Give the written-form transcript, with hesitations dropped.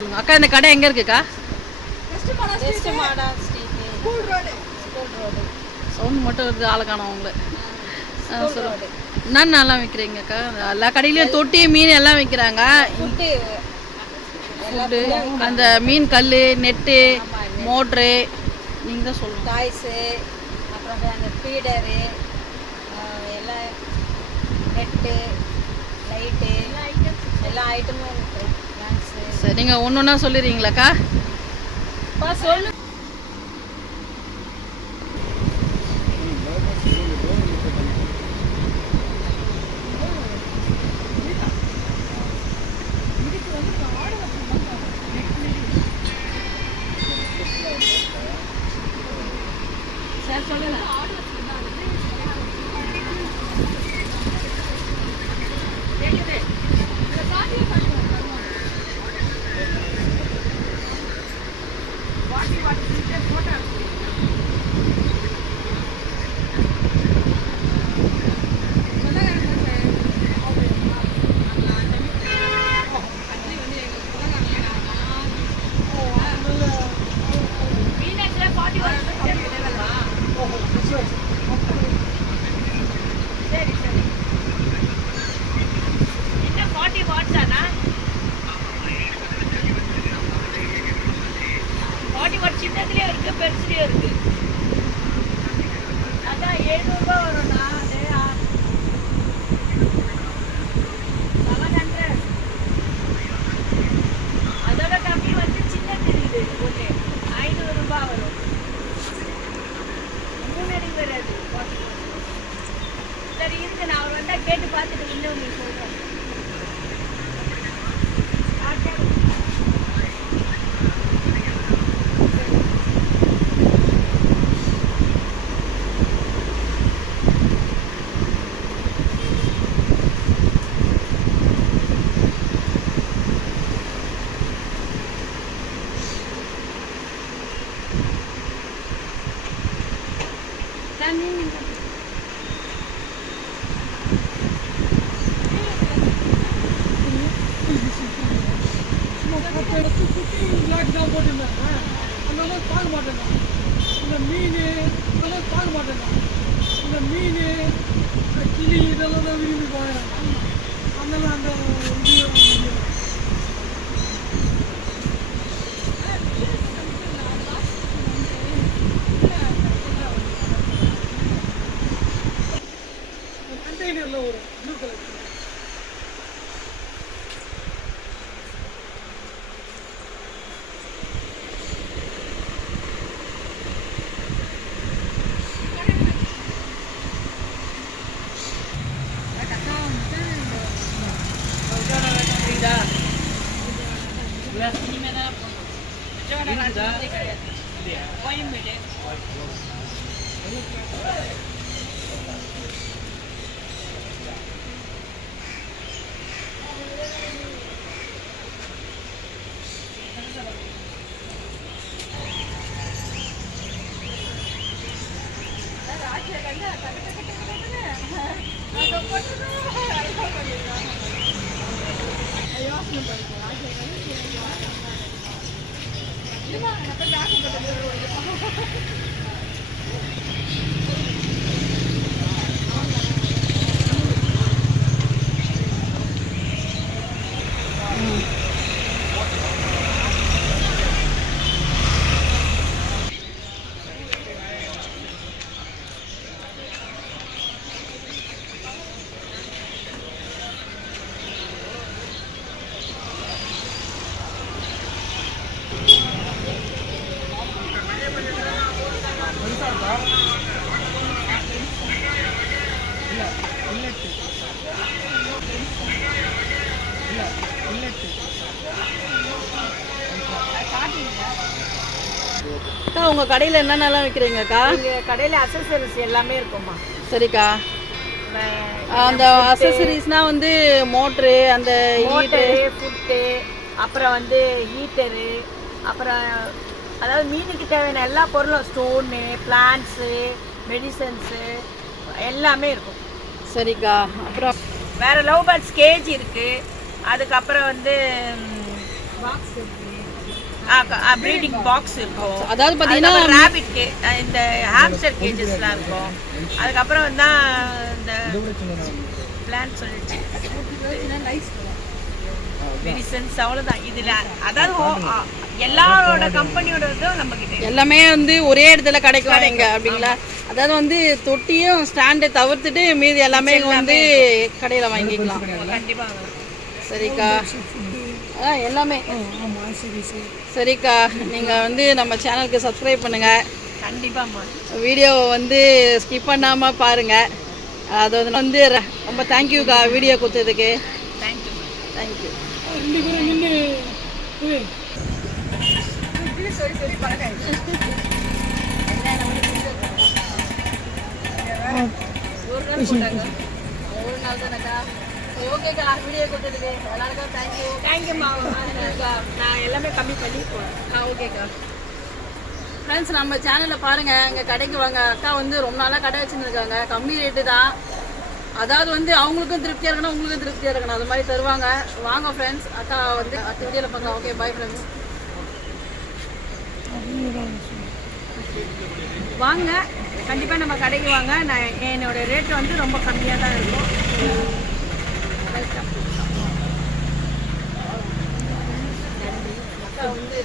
அக்கா இந்த கடை எங்க இருக்குக்கா? சவுண்ட் மட்டும் வருது, ஆளை காணோம் உங்களை. என்னென்னலாம் விற்கிறீங்கக்கா? எல்லா கடையிலையும் தொட்டி மீன் எல்லாம் விற்கிறாங்க. ஃபுட்டு அந்த மீன் கல், நெட்டு, மோட்ரு, நீங்கள் தான் சொல்லணும். டாய்ஸு, அப்புறம் அந்த ஃபீடரு, எல்லாம் நெட்டு, லைட்டு, எல்லா ஐட்டமும் இருக்குது. சரி, நீங்கள் ஒன்று ஒன்றா சொல்லிடுறீங்களாக்கா? சொல்லு. சின்னதுலேயும் இருக்கு, பெருசுலேயும் இருக்கு. அதான் 700 ரூபா வரும்ண்ணா. 700. அதோட கம்மி வந்து சின்னது இருக்குது. ஒன்று 500 ரூபா வரும். முன்னாடி வராது. சரி இருக்கு, நான் அவர் வந்தால் கேட்டு பார்த்துட்டு இன்னும் உங்களுக்கு சொல்கிறேன். பார்க்க மாட்டேன். இந்த மீன் அதெல்லாம் பார்க்க மாட்டேன். இந்த மீன் கிளி இதெல்லாம் தான் விரும்பி பார்க்குறேன். அதெல்லாம் அந்த கண்டெய்னரில் ஒரு ப்ளூ கலர் அக்கா, உங்கள் கடையில் என்னென்னலாம் விற்கிறீங்கக்கா? எங்கள் கடையில் அக்சசரிஸ் எல்லாமே இருக்கும்மா. சரிக்கா. அந்த அக்சசரிஸ்னால் வந்து மோட்ரு, அந்த ஹீட்டரு, ஃபுட்டு, அப்புறம் வந்து ஹீட்டரு, அப்புறம் அதாவது மீனுக்கு தேவையான எல்லா பொருளும், ஸ்டோனு, பிளான்ட்ஸு, மெடிசன்ஸு எல்லாமே இருக்கும். சரிக்கா. அப்புறம் வேறு லவ் பேர்ட்ஸ் கேஜ் இருக்குது. அதுக்கப்புறம் வந்து பாக்ஸ் இருக்கு ப்ரீடிங் பாக்ஸ் இருக்கும். அதாவது பார்த்தீங்கன்னா ரேபிட் இந்த ஹாம்ஸ்டர் கேஜஸ்லாம் இருக்கும். அதுக்கப்புறம் வந்து இந்த பிளான்ட் சொல்லிடுச்சு மெடிசன்ஸ் அவ்வளோதான். இதில் அதாவது எல்லாரோட கம்பெனியோட இதுவும் நம்ம கிட்ட எல்லாமே வந்து ஒரே இடத்துல கிடைக்கும் இங்க அப்படிங்களா? அதாவது வந்து தொட்டியும் ஸ்டாண்டை தவிர்த்துட்டு மீதி எல்லாமே இங்க வந்து கடையில் வாங்கிக்கலாம். கண்டிப்பாக. சரிக்கா, எல்லாமே ஆமாம் சரி சரி. சரிக்கா, நீங்கள் வந்து நம்ம சேனலுக்கு சப்ஸ்கிரைப் பண்ணுங்கள். கண்டிப்பாம்மா. வீடியோவை வந்து ஸ்கிப் பண்ணாமல் பாருங்கள். அது வந்து ரொம்ப தேங்க்யூக்கா வீடியோ கொடுத்ததுக்கு. தேங்க்யூ. தேங்க்யூ. 2 பேரும் நின்று சொல்லி பழக்கம். ஒரு நாள் போட்டாங்க, ஒரு நாள் தானேக்கா. ஓகேக்கா, வீடியோ கொடுத்ததுக்கு எல்லாருக்கும் தேங்க்யூ. தேங்க்யூம்மா. நான் எல்லாமே கம்மி பண்ணி போகிறேன். ஓகேக்கா. ஃப்ரெண்ட்ஸ், நம்ம சேனலில் பாருங்கள், இங்கே கடைக்கு வாங்க. அக்கா வந்து ரொம்ப நாளாக கடை வச்சுருந்துருக்காங்க. கம்மி ரேட்டு தான். அதாவது வந்து அவங்களுக்கும் திருப்தியாக இருக்கணும், உங்களுக்கும் திருப்தியாக இருக்கணும், அது மாதிரி தருவாங்க. வாங்க ஃப்ரெண்ட்ஸ், அக்கா வந்து அடுத்த வீடியோவில் பார்க்கலாம். Okay, bye friends. வாங்க, கண்டிப்பாக நம்ம கடைக்கு வாங்க. நான் என்னோட ரேட் வந்து ரொம்ப கம்மியாக தான் இருக்கும். அக்கா வந்து